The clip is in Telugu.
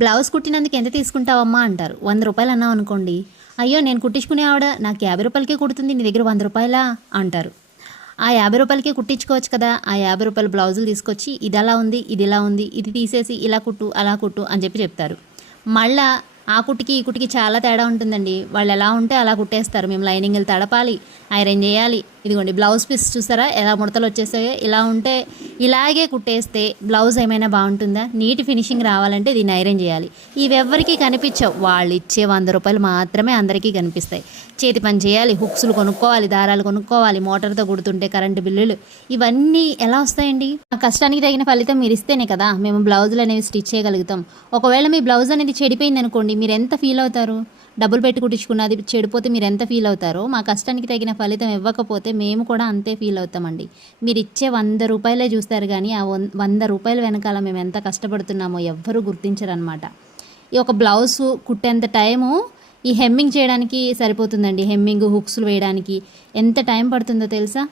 బ్లౌజ్ కుట్టినందుకు ఎంత తీసుకుంటావమ్మా అంటారు. 100 రూపాయలు అన్నావు అనుకోండి, అయ్యో నేను కుట్టించుకునే ఆవిడ నాకు 50 రూపాయలకే కుడుతుంది, నీ దగ్గర 100 రూపాయలా అంటారు. ఆ 50 రూపాయలకే కుట్టించుకోవచ్చు కదా. ఆ 50 రూపాయల బ్లౌజులు తీసుకొచ్చి ఇది అలా ఉంది, ఇది ఇలా ఉంది, ఇది తీసేసి ఇలా కుట్టు అలా కుట్టు అని చెప్తారు. మళ్ళా ఆ కుట్టుకి ఈ కుట్టుకి చాలా తేడా ఉంటుందండి. వాళ్ళు ఎలా ఉంటే అలా కుట్టేస్తారు. మేము లైనింగ్లు తడపాలి, ఐరన్ చేయాలి. ఇదిగోండి బ్లౌజ్ పీస్ చూసారా ఎలా ముడతలు వచ్చేసాయో. ఇలా ఉంటే ఇలాగే కుట్టేస్తే బ్లౌజ్ ఏమైనా బాగుంటుందా? నీట్ ఫినిషింగ్ రావాలంటే దీన్ని ఐరన్ చేయాలి. ఇవెవ్వరికీ కనిపించవు. వాళ్ళు ఇచ్చే 100 రూపాయలు మాత్రమే అందరికీ కనిపిస్తాయి. చేతి పని చేయాలి, హుక్స్లు కొనుక్కోవాలి, దారాలు కొనుక్కోవాలి, మోటార్తో కుడుతుంటే కరెంటు బిల్లులు, ఇవన్నీ ఎలా వస్తాయండి? ఆ కష్టానికి తగిన ఫలితం మీరు ఇస్తేనే కదా మేము బ్లౌజులు అనేవి స్టిచ్ చేయగలుగుతాం. ఒకవేళ మీ బ్లౌజ్ అనేది చెడిపోయింది అనుకోండి, మీరు ఎంత ఫీల్ అవుతారు? డబ్బులు పెట్టి కుట్టించుకున్నది చెడిపోతే మీరు ఎంత ఫీల్ అవుతారో, మా కష్టానికి తగిన ఫలితం ఇవ్వకపోతే మేము కూడా అంతే ఫీల్ అవుతామండి. మీరు ఇచ్చే 100 రూపాయలే చూస్తారు కానీ ఆ 100 రూపాయల వెనకాల మేము ఎంత కష్టపడుతున్నామో ఎవ్వరూ గుర్తించరనమాట. ఈ ఒక బ్లౌజ్ కుట్టేంత టైము ఈ హెమ్మింగ్ చేయడానికి సరిపోతుందండి. హెమ్మింగ్ హుక్స్లు వేయడానికి ఎంత టైం పడుతుందో తెలుసా?